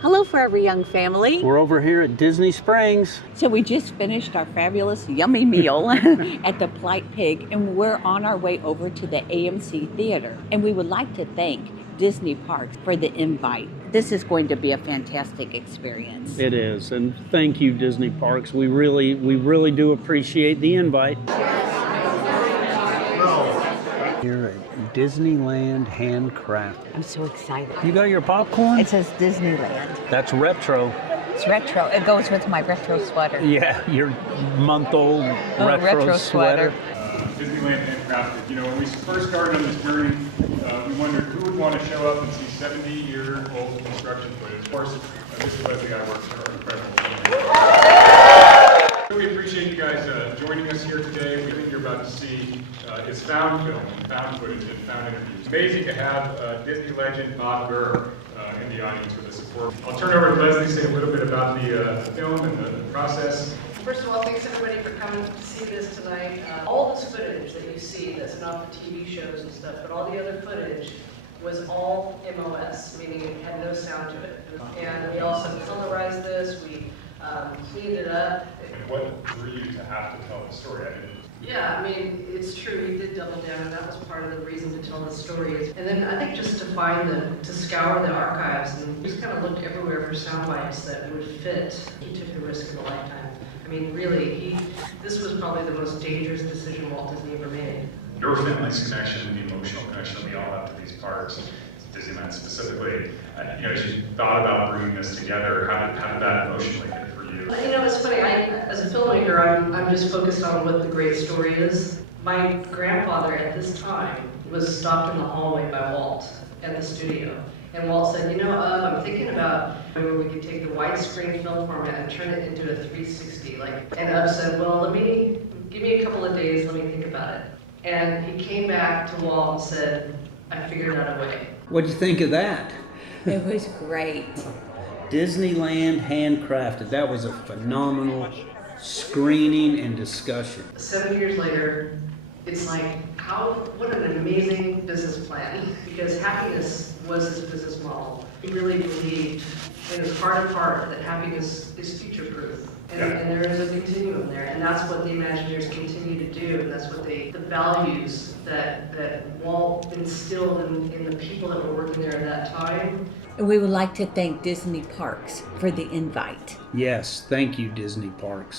Hello, Forever Young family. We're over here at Disney Springs. So we just finished our fabulous, yummy meal at the Polite Pig, and we're on our way over to the AMC Theater. And we would like to thank Disney Parks for the invite. This is going to be a fantastic experience. It is, and thank you, Disney Parks. We really do appreciate the invite. Here at Disneyland Handcrafted. I'm so excited. You got your popcorn? It says Disneyland. That's retro. It's retro. It goes with my retro sweater. Yeah, your month-old retro sweater. Disneyland Handcrafted. You know, when we first started on this journey, we wondered who would want to show up and see 70-year-old construction footage. Of course, this is Leslie Iwerks, our incredible. Really appreciate you guys joining us here today. We think you're about to see is found film, found footage, and found interviews. Amazing to have Disney legend Bob Gurr in the audience with us. I'll turn it over to Leslie to say a little bit about the film and the process. First of all, thanks everybody for coming to see this tonight. All this footage that you see, that's not the TV shows and stuff, but all the other footage was all MOS, meaning it had no sound to it. And we also colorized this, we cleaned it up. And what drew you to have to tell the story? Yeah, I mean, it's true, we did double down, and that was part of the reason to tell the story. And then I think just to scour the archives, and just kind of look everywhere for sound bites that would fit. He took the risk of a lifetime. I mean, really, this was probably the most dangerous decision Walt Disney ever made. Your family's connection, the emotional connection that we all have to these parks, Disneyland specifically, as you thought about bringing this together, how did that emotionally hit for you? You know, it's funny, as a filmmaker, I'm just focused on what the great story is. My grandfather at this time was stopped in the hallway by Walt at the studio. And Walt said, I'm thinking about maybe we could take the widescreen film format and turn it into a 360. And Ub said, well, give me a couple of days, let me think about it. And he came back to Walt and said, I figured out a way. What'd you think of that? It was great. Disneyland Handcrafted. That was a phenomenal screening and discussion. 7 years later, it's like, what an amazing business plan. Because happiness was his business model. He really believed in his heart of heart that happiness is future-proof. And there is a continuum there. And that's what the Imagineers continue to do. And that's what the values that Walt instilled in the people that were working there at that time. And we would like to thank Disney Parks for the invite. Yes, thank you, Disney Parks.